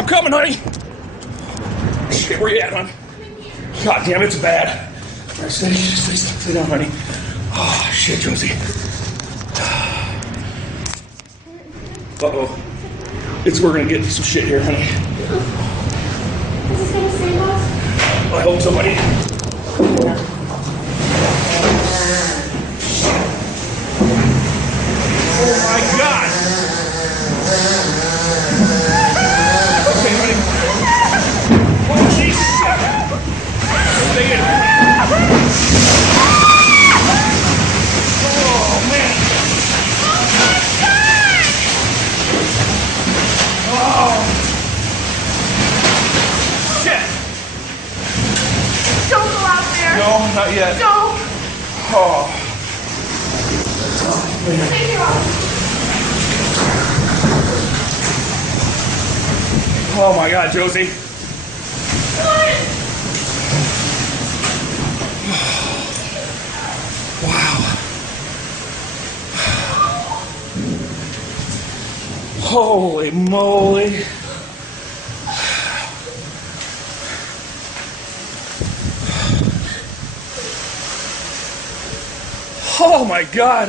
I'm coming, honey. Shit, where you at, hon? God damn, it's bad. All right, stay down, honey. Oh, shit, Josie. Uh-oh. We're gonna get some shit here, honey. Is this gonna save us? I hope so, buddy. Oh my God! Okay, honey. Holy shit! Stay in. Oh man! Oh! Shit! Don't go out there. No, not yet. Don't. Oh. Take your off. Oh my God, Josie. Wow. Holy moly. Oh my God.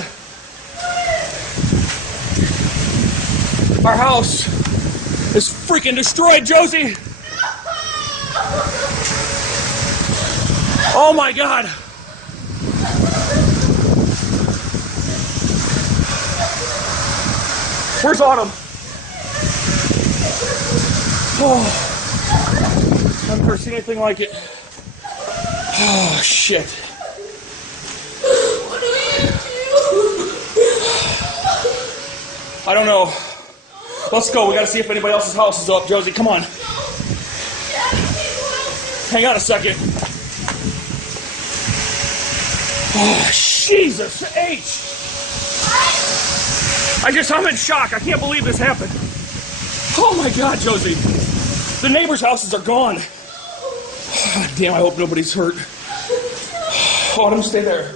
Our house is freaking destroyed, Josie. Oh my God. Where's Autumn? Oh, I've never seen anything like it. Oh, shit. What do we do? I don't know. Let's go. We gotta see if anybody else's house is up. Josie, come on. Hang on a second. Oh, Jesus H. I'm in shock. I can't believe this happened. Oh my God, Josie. The neighbors' houses are gone. Oh, damn, I hope nobody's hurt. Autumn, stay there.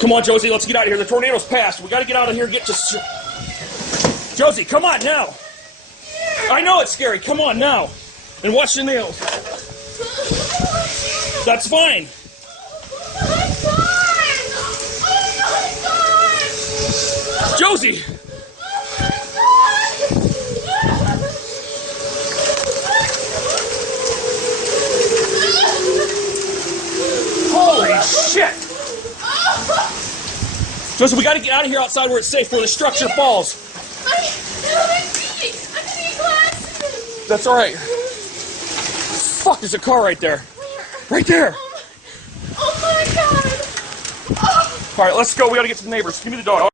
Come on, Josie, let's get out of here. The tornado's passed. We gotta get out of here and get to... Josie, come on now. I know it's scary. Come on now. And watch the nails. That's fine. Josie! Holy shit! Josie, we gotta get out of here outside where it's safe, where the structure falls. That's alright. Fuck, there's a car right there. Right there! Oh my God! Alright, let's go. We gotta get to the neighbors. Give me the dog.